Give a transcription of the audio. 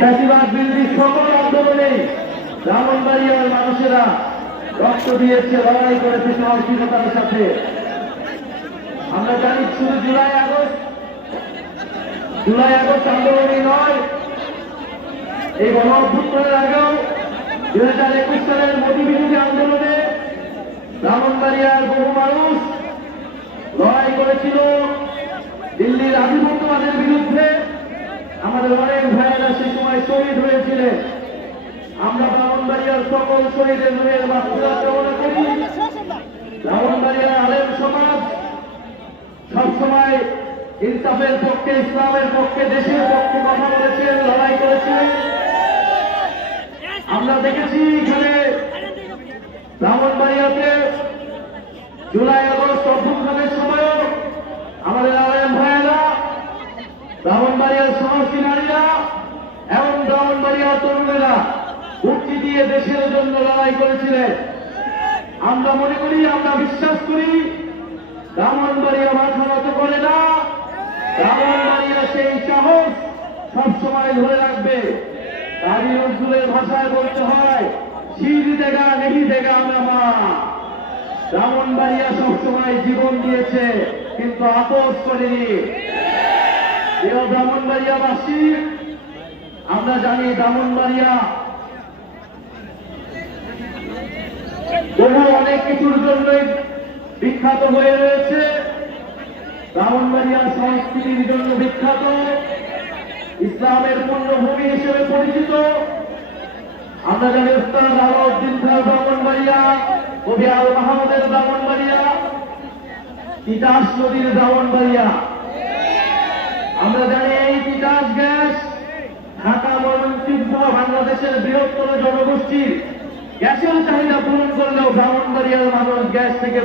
চাষিবাদ বিরোধী সকল আন্দোলনে ব্রাহ্মণবাড়িয়ার মানুষেরা রক্ত দিয়েছে, লড়াই করেছে সাহসিকতার সাথে। আমরা জানি শুধু জুলাই আগস্ট জুলাই আগস্ট আন্দোলনই নয়, এই গণ অভ্যুত্থানের আগেও দুই হাজার একুশ সালের মোদী বিরোধী আন্দোলনে ব্রাহ্মণবাড়িয়ার বহু মানুষ লড়াই করেছিল। দিল্লির আধিপত্যবাদের বিরুদ্ধে আমাদের অনেক ভাইয়েরা সেই সময় হয়েছিলেন আমরা ব্রাহ্মণবাড়িয়ার সকল শহীদের রুহের মাতৃরা কামনা করি। ব্রাহ্মণবাড়িয়ার আলেম সমাজ সবসময় ইনসাফের পক্ষে, ইসলামের পক্ষে, দেশের পক্ষে কথা বলেছেন লড়াই করেছেন আমরা দেখেছি এখানে ব্রাহ্মণবাড়িয়াতে জুলাই, আগস্ট অভ্যুত্থানের সময়ও আমাদের আলেম ভাইয়েরা ব্রাহ্মণবাড়িয়ার সাহসী নারীরা ব্রাহ্মণবাড়িয়ার তরুণেরা মুক্তি দিয়ে দেশের জন্য লড়াই করেছিলেন। আমরা মনে করি, আমরা বিশ্বাস করি, ব্রাহ্মণবাড়িয়া মাথা নত করে না। ব্রাহ্মণবাড়িয়া সেই সাহস সবসময় ধরে রাখবে। কাজী নজরুলের ভাষায় বলতে হয়, শির দেগা, নেহি দেগা মামা ব্রাহ্মণবাড়িয়া সবসময় জীবন দিয়েছে, কিন্তু আপোষ করেনি। এরা ব্রাহ্মণবাড়িয়াবাসী আমরা জানি ব্রাহ্মণবাড়িয়া। বহু অনেক কিছুর জন্যই বিখ্যাত হয়ে রয়েছে। ব্রাহ্মণবাড়িয়া সংস্কৃতির জন্য বিখ্যাত। ইসলামের পূর্ণভূমি হিসেবে পরিচিত। আমরা জানি উস্তাদ আলাউদ্দিন খান ব্রাহ্মণবাড়িয়া, কবি আল মাহমুদের ব্রাহ্মণবাড়িয়া, তিতাস নদীর ব্রাহ্মণবাড়িয়া আমরা জানি এই তিতাস গ্যাস ঢাকা ময়মনসিংহ সহ বাংলাদেশের বৃহত্তর জনগোষ্ঠীর গ্যাসের চাহিদা পূরণ করলেও ব্রাহ্মণবাড়িয়ার মানুষ গ্যাস থেকে